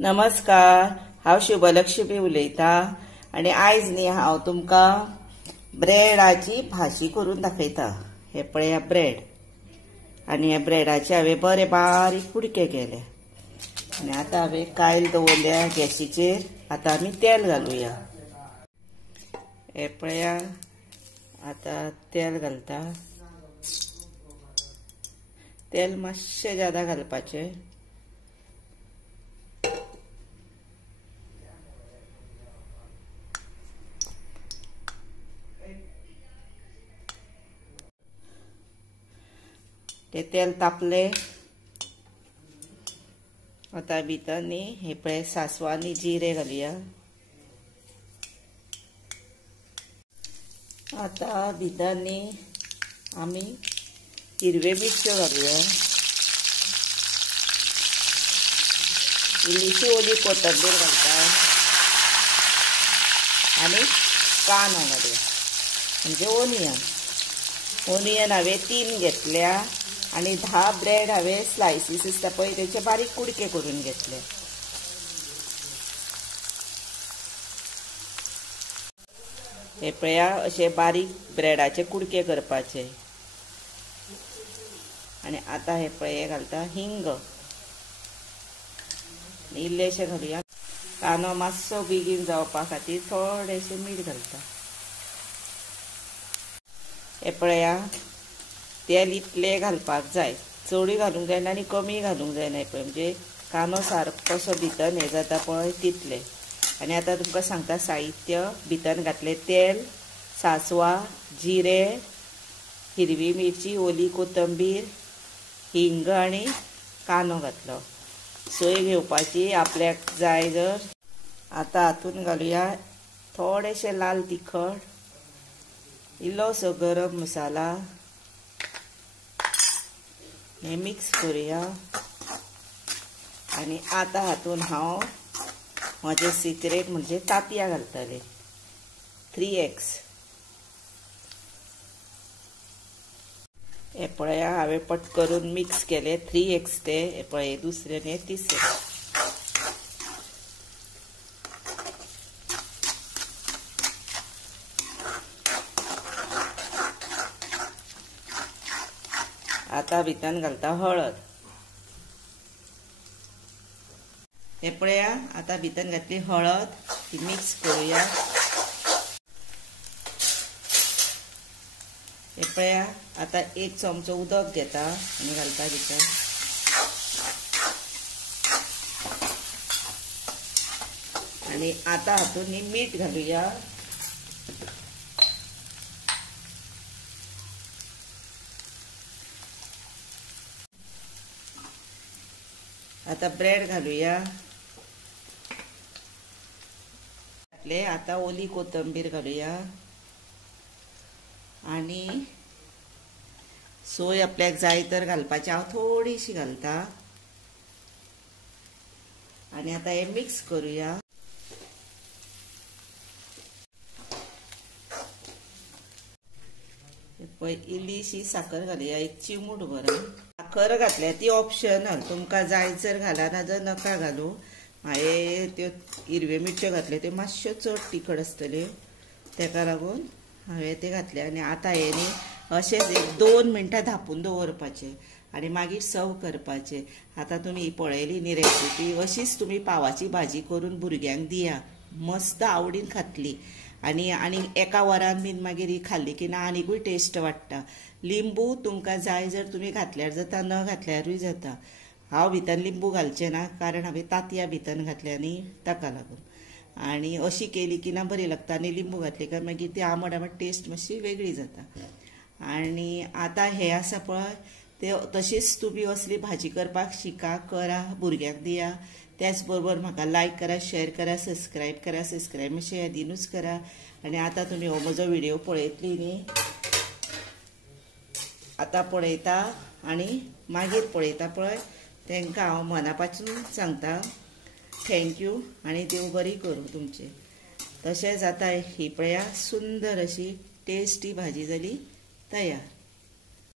नमस्कार, हांव शुभलक्ष्मी उलयता आणि आयज न्ही हांव तुमकां ब्रेडाची भाजी करून दाखयता। हे पळया ब्रेड आणि ह्या ब्रेडाचे हांवें बरे बारीक कुडके केले आणि आतां हांवें कायल दवरल्या गॅसीचेर। आतां आमी तेल घालुया। हे पळया आतां तेल घालता। तेल मातशें ज्यादा घालपाचें। ते तेल तापले। आता भितर न्ही हे पळय सासव आनी जिरे घालुया। आता भितर न्ही आमी हिरवे मिरच्यो घालुया। इल्लीशी ओली कोथंबीर घालता आनी कांदो घालुया म्हणजे ओनियन हांवें 3 घेतल्या आणि 10 ब्रेड हांवें स्लायसीस आसता पळय तेचे बारीक कुडके करून घेतले। हे पळया अशे बारीक ब्रेडाचे कुडके करपाचे। आणि आता हे पळय हे घालता हिंग, इल्लेशे घालुया। कांदो मातसो बेगीन जावपा खातीर थोडेशें मीठ घालता। हे पळया तेल इतले घालपाक जाय, चडूय घालूंक जायना आनी कमी घालूंक जायना पळय, म्हणजे कांदो सारको कसो भितर हे जाता पळय तितले। आनी आतां तुमकां सांगता साहित्य। भितर घातले तेल, सासवां, जिरे, हिरवी मिरची, ओली कोथंबीर, हिंग आनी कांदो घातलो। सोय घेवपाची आपल्याक जाय जर। आतां हातून घालुया थोडेशें लाल तिखट, इल्लोसो गरम मसाला। हे मिक्स करूया आणि आता हातून हांव म्हजें सिक्रेट म्हणजे तांतयां घालतलें 3x। हे पळया हांवें पट करून मिक्स केले 3x ते। हे पळय दुसरे ने तिसरे। आता भितर घालता हळद। हे पळया आता भितर घातली हळद, ती मिक्स करूया। हे पळया आता 1 चमचो उदक घेता आणि घालता भितर। आणि आता हातून मीठ घालुया। आता ब्रेड घालुया। आता ओली कोथंबीर घालुया आणि सोय आपल्याक जाय तर घालपाची। हांव थोडीशी घालता आणि आता हे मिक्स करूया। पळय इल्लीशी साखर घालुया, 1 चिमूट भर। साखर घातल्या ती ऑप्शनल, तुमकां जाय जर घाला ना जर नका घालू। हांवें त्यो हिरव्यो मिरच्यो घातल्यो त्यो मातश्यो चड तिखट आसतल्यो, तेका लागून हांवें ते घातले। आनी आतां हे न्ही अशेंच 1-2 मिनटां धांपून दवरपाचें आनी मागीर सर्व करपाचें। आतां तुमी पळयली न्ही रेसिपी, अशीच तुमी पावाची भाजी करून भुरग्यांक दिया, मस्त आवडीन खातली। आनी एका वरान बीन मागीर ही खाल्ली की ना आनीकूय टेस्ट वाडटा। लिंबू तुमकां जाय जर तुमी घातल्यार जाता, न घातल्यारूय जाता। हांव भितर लिंबू घालचें ना कारण हांवें तांतयां भितर घातल्या न्ही ताका लागून। आनी अशी केली की ना बरी लागता आनी लिंबू घातली काय मागीर ती आंबट टेस्ट मातशी वेगळी जाता। आनी आतां हे आसा पळय ते तशीच तुमी असली भाजी करपाक शिका, करा, भुरग्यांक दिया। त्याच बरोबर म्हाका लायक करा, शेअर करा, सबस्क्रायब करा। सबस्क्रायब मातशें यादीनूच करा। आनी आतां तुमी हो म्हजो व्हिडिओ पळयतली न्ही, आतां पळयता आनी मागीर पळयता पळय, तांकां हांव मनापासून सांगता थँक्यू आनी देव बरी करूं तुमचें। तशेंच आतां ही पळया सुंदर अशी टेस्टी भाजी जाली तयार।